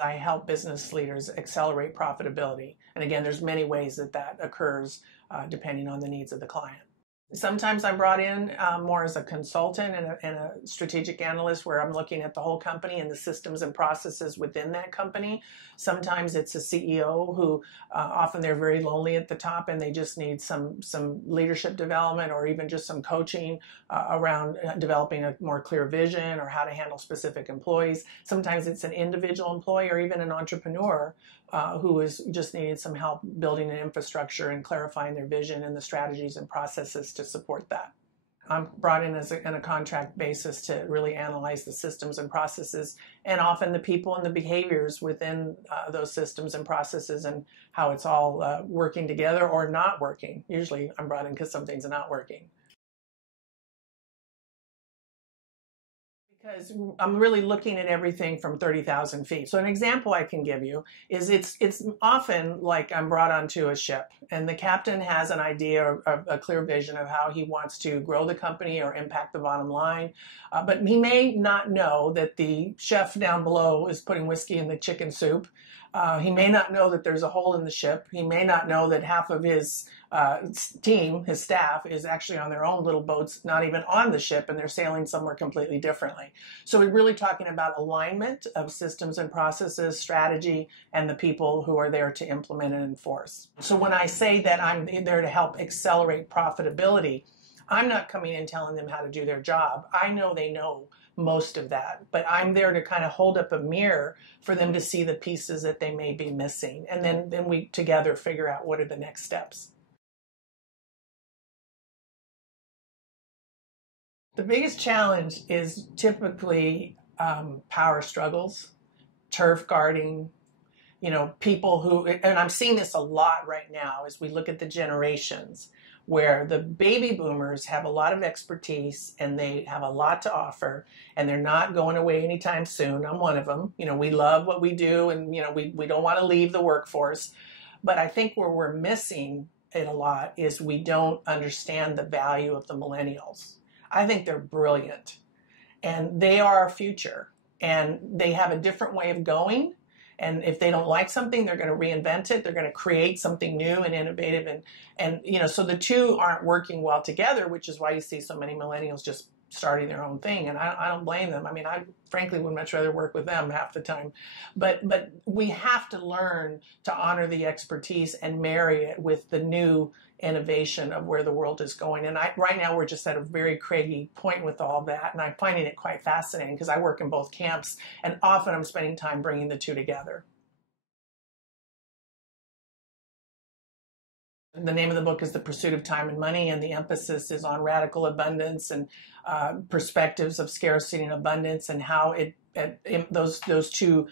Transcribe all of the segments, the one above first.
I help business leaders accelerate profitability. And again, there's many ways that that occurs depending on the needs of the client. Sometimes I'm brought in more as a consultant and a strategic analyst where I'm looking at the whole company and the systems and processes within that company. Sometimes it's a CEO who often they're very lonely at the top and they just need some leadership development or even just some coaching around developing a more clear vision or how to handle specific employees. Sometimes it's an individual employee or even an entrepreneur who is just needing some help building an infrastructure and clarifying their vision and the strategies and processes to support that. I'm brought in on a contract basis to really analyze the systems and processes and often the people and the behaviors within those systems and processes and how it's all working together or not working. Usually I'm brought in because some things are not working. Because I'm really looking at everything from 30,000 feet. So an example I can give you is it's often like I'm brought onto a ship and the captain has an idea or a clear vision of how he wants to grow the company or impact the bottom line. But he may not know that the chef down below is putting whiskey in the chicken soup. He may not know that there's a hole in the ship. He may not know that half of his team, his staff, is actually on their own little boats, not even on the ship, and they're sailing somewhere completely differently. So we're really talking about alignment of systems and processes, strategy, and the people who are there to implement and enforce. So when I say that I'm there to help accelerate profitability, I'm not coming in telling them how to do their job. I know they know most of that, but I'm there to kind of hold up a mirror for them to see the pieces that they may be missing. And then we together figure out what are the next steps. The biggest challenge is typically power struggles, turf guarding, people who, and I'm seeing this a lot right now as we look at the generations where the baby boomers have a lot of expertise and they have a lot to offer and they're not going away anytime soon. I'm one of them. We love what we do and, we don't want to leave the workforce. But I think where we're missing it a lot is we don't understand the value of the millennials. I think they're brilliant and they are our future and they have a different way of going. And if they don't like something, they're going to reinvent it. They're going to create something new and innovative. And so the two aren't working well together, which is why you see so many millennials just starting their own thing. And I don't blame them. I mean, I frankly would much rather work with them half the time. But we have to learn to honor the expertise and marry it with the new innovation of where the world is going. And right now we're just at a very craggy point with all that. And I'm finding it quite fascinating because I work in both camps and often I'm spending time bringing the two together. The name of the book is The Pursuit of Time and Money, and the emphasis is on radical abundance and perspectives of scarcity and abundance and how those two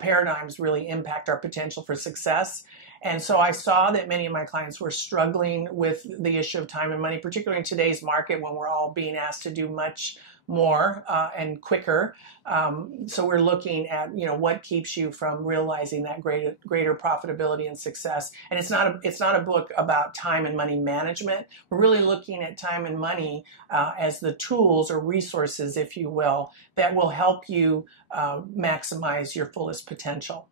paradigms really impact our potential for success. And so I saw that many of my clients were struggling with the issue of time and money, particularly in today's market when we're all being asked to do much more and quicker. So we're looking at, what keeps you from realizing that greater profitability and success. And it's not a book about time and money management. We're really looking at time and money as the tools or resources, if you will, that will help you maximize your fullest potential.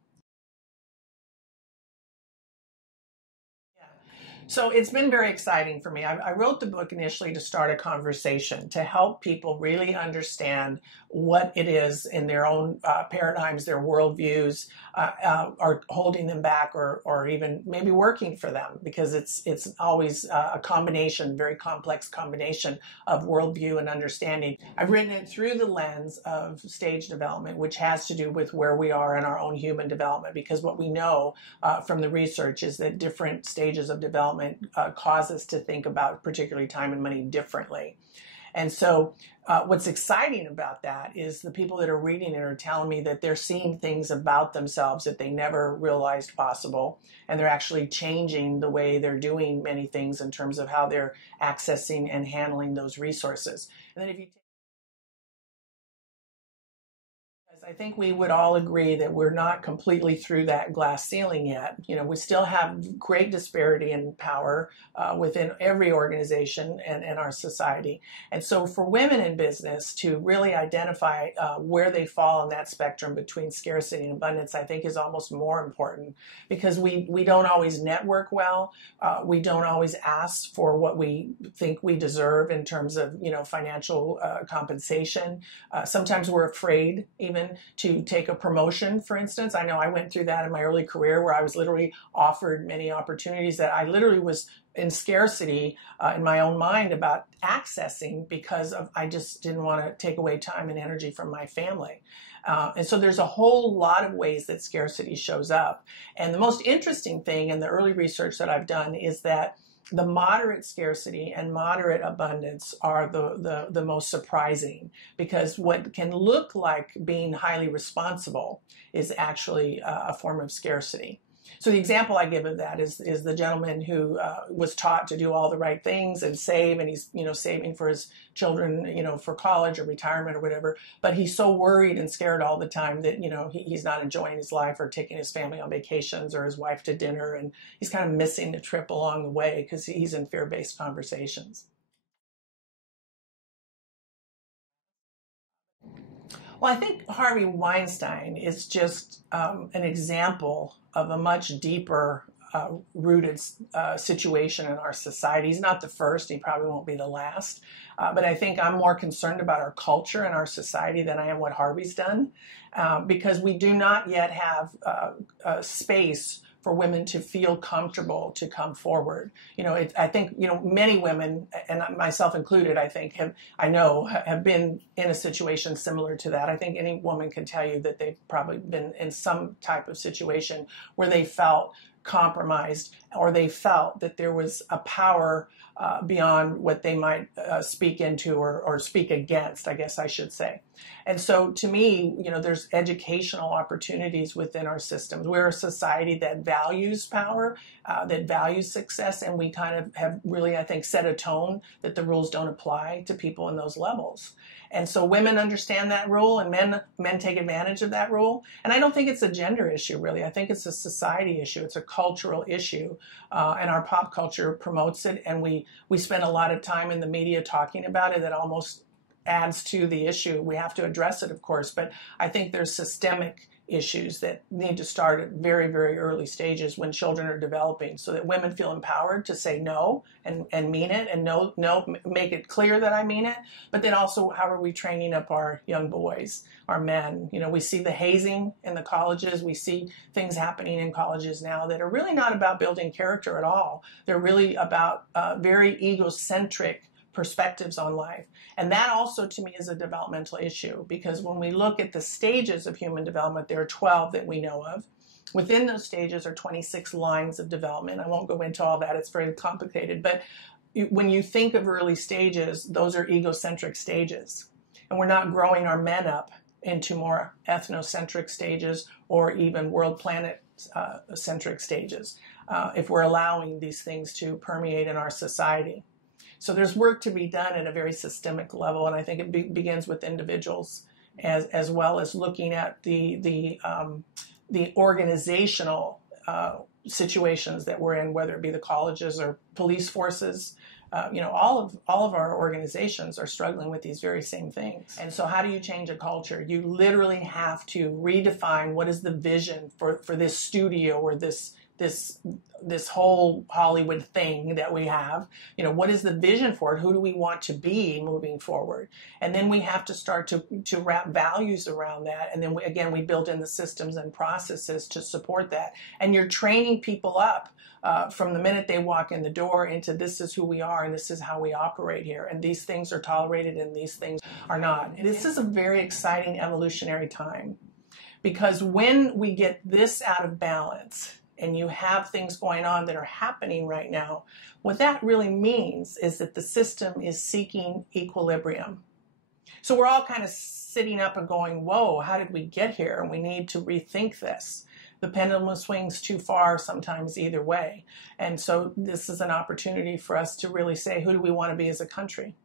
So it's been very exciting for me. I wrote the book initially to start a conversation, to help people really understand what it is in their own paradigms, their worldviews, are holding them back or even maybe working for them, because it's always a combination, very complex combination of worldview and understanding. I've written it through the lens of stage development, which has to do with where we are in our own human development, because what we know from the research is that different stages of development cause us to think about particularly time and money differently. And so what's exciting about that is the people that are reading it are telling me that they're seeing things about themselves that they never realized possible. And they're actually changing the way they're doing many things in terms of how they're accessing and handling those resources. And then if you I think we would all agree that we're not completely through that glass ceiling yet. You know, we still have great disparity in power within every organization and our society. And so for women in business to really identify where they fall on that spectrum between scarcity and abundance, I think is almost more important, because we don't always network well. We don't always ask for what we think we deserve in terms of, you know, financial compensation. Sometimes we're afraid even to take a promotion, for instance. I know I went through that in my early career, where I was literally offered many opportunities that I literally was in scarcity in my own mind about accessing, because I just didn't want to take away time and energy from my family. And so there's a whole lot of ways that scarcity shows up. And the most interesting thing in the early research that I've done is that the moderate scarcity and moderate abundance are the most surprising, because what can look like being highly responsible is actually a form of scarcity. So the example I give of that is the gentleman who was taught to do all the right things and save, and he's, you know, saving for his children, you know, for college or retirement or whatever. But he's so worried and scared all the time that, you know, he's not enjoying his life or taking his family on vacations or his wife to dinner, and he's kind of missing the trip along the way because he's in fear-based conversations. Well, I think Harvey Weinstein is just an example of a much deeper rooted situation in our society. He's not the first, he probably won't be the last. But I think I'm more concerned about our culture and our society than I am what Harvey's done, because we do not yet have space for women to feel comfortable to come forward. You know, I think, you know, many women, and myself included, I think have been in a situation similar to that. I think any woman can tell you that they've probably been in some type of situation where they felt compromised, or they felt that there was a power beyond what they might speak into or speak against, I guess I should say. And so to me, you know, there's educational opportunities within our systems. We're a society that values power, that values success, and we kind of have really, I think, set a tone that the rules don't apply to people in those levels. And so women understand that rule, and men take advantage of that rule. And I don't think it's a gender issue, really. I think it's a society issue. It's a cultural issue, and our pop culture promotes it, and we spend a lot of time in the media talking about it. That almost adds to the issue. We have to address it, of course, but I think there's systemic issues that need to start at very, very early stages when children are developing, so that women feel empowered to say no and mean it, and no, make it clear that I mean it. But then also, how are we training up our young boys, our men? You know, we see the hazing in the colleges. We see things happening in colleges now that are really not about building character at all. They're really about very egocentric perspectives on life. And that also, to me, is a developmental issue, because when we look at the stages of human development, there are 12 that we know of. Within those stages are 26 lines of development. I won't go into all that. It's very complicated. But when you think of early stages, those are egocentric stages. And we're not growing our men up into more ethnocentric stages or even world planet centric stages if we're allowing these things to permeate in our society. So there's work to be done at a very systemic level, and I think it begins with individuals as well as looking at the organizational situations that we're in, whether it be the colleges or police forces. You know, all of our organizations are struggling with these very same things. And so how do you change a culture? You literally have to redefine what is the vision for this studio or this whole Hollywood thing that we have. You know, what is the vision for it? Who do we want to be moving forward? And then we have to start to wrap values around that. And then we build in the systems and processes to support that. And you're training people up from the minute they walk in the door into this is who we are and this is how we operate here. And these things are tolerated and these things are not. And this is a very exciting evolutionary time, because when we get this out of balance, and you have things going on that are happening right now, what that really means is that the system is seeking equilibrium. So we're all kind of sitting up and going, whoa, how did we get here? And we need to rethink this. The pendulum swings too far sometimes either way. And so this is an opportunity for us to really say, who do we want to be as a country?